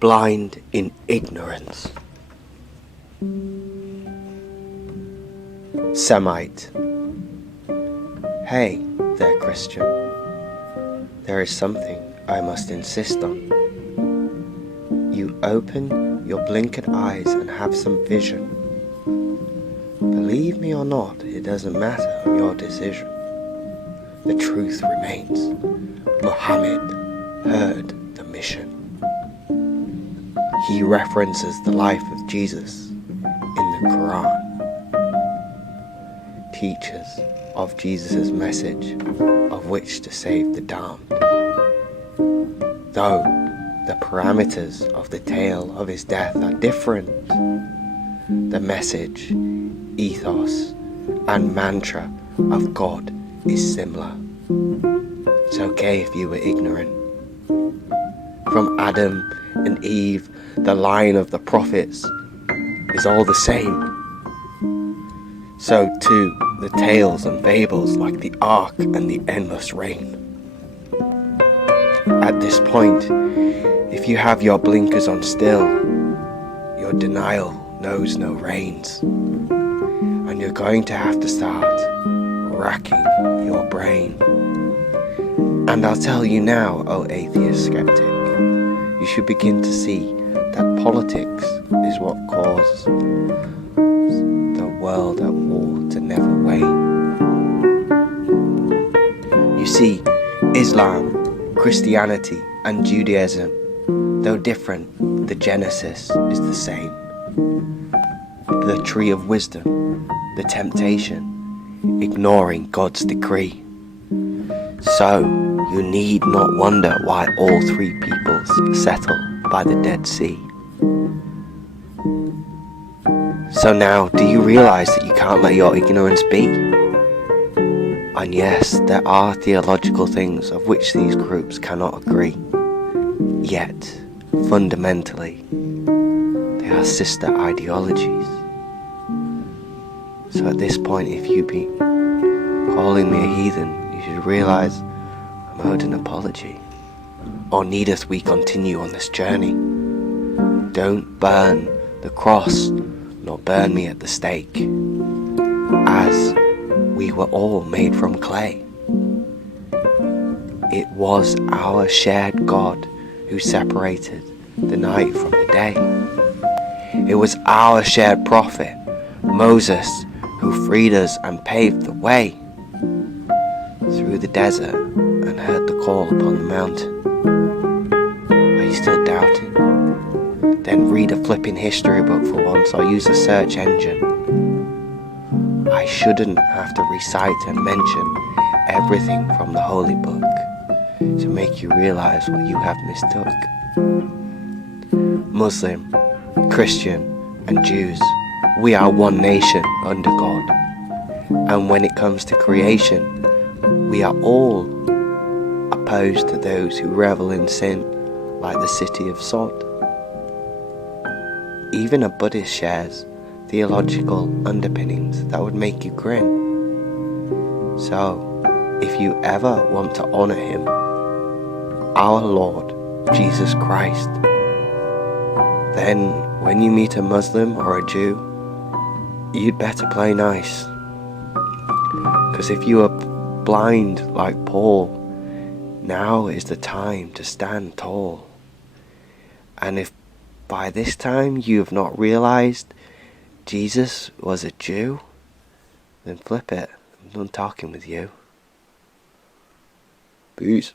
blind in ignorance. Semite. Hey there, Christian. There is something I must insist on. You open your blinkered eyes and have some vision. Believe me or not, it doesn't matter on your decision. The truth remains. Muhammad heard the mission. He references the life of Jesus in the Quran. Teaches of Jesus' message of which to save the damned. Though the parameters of the tale of his death are different, the message, ethos, and mantra of God is similar. It's okay if you were ignorant. From Adam and Eve, the line of the prophets is all the same. So too, the tales and fables like the ark and the endless rain. At this point, if you have your blinkers on still, your denial knows no reins. And you're going to have to start racking your brain. And I'll tell you now, O atheist skeptic, you should begin to see that politics is what caused the world at war to never wane. You see, Islam, Christianity and Judaism, though different, the genesis is the same. The tree of wisdom, the temptation, ignoring God's decree. So, you need not wonder why all three peoples settle by the Dead Sea. So now, do you realize that you can't let your ignorance be? And yes, there are theological things of which these groups cannot agree. Yet, fundamentally, they are sister ideologies. So at this point, if you be calling me a heathen, you should realize I'm owed an apology. Or needeth we continue on this journey? Don't burn the cross, nor burn me at the stake, as we were all made from clay. It was our shared God who separated the night from the day. It was our shared prophet, Moses, who freed us and paved the way through the desert and heard the call upon the mountain. Are you still doubting? Then read a flipping history book for once, or use a search engine. I shouldn't have to recite and mention everything from the holy book to make you realize what you have mistook. Muslim, Christian and Jews, we are one nation under God. And when it comes to creation, we are all opposed to those who revel in sin, like the city of Sod. Even a Buddhist shares theological underpinnings that would make you grin. So, if you ever want to honor him, our Lord Jesus Christ, then when you meet a Muslim or a Jew, you'd better play nice. Because if you are blind like Paul, now is the time to stand tall. And if by this time you have not realized Jesus was a Jew, then flip it. I'm done talking with you. Peace.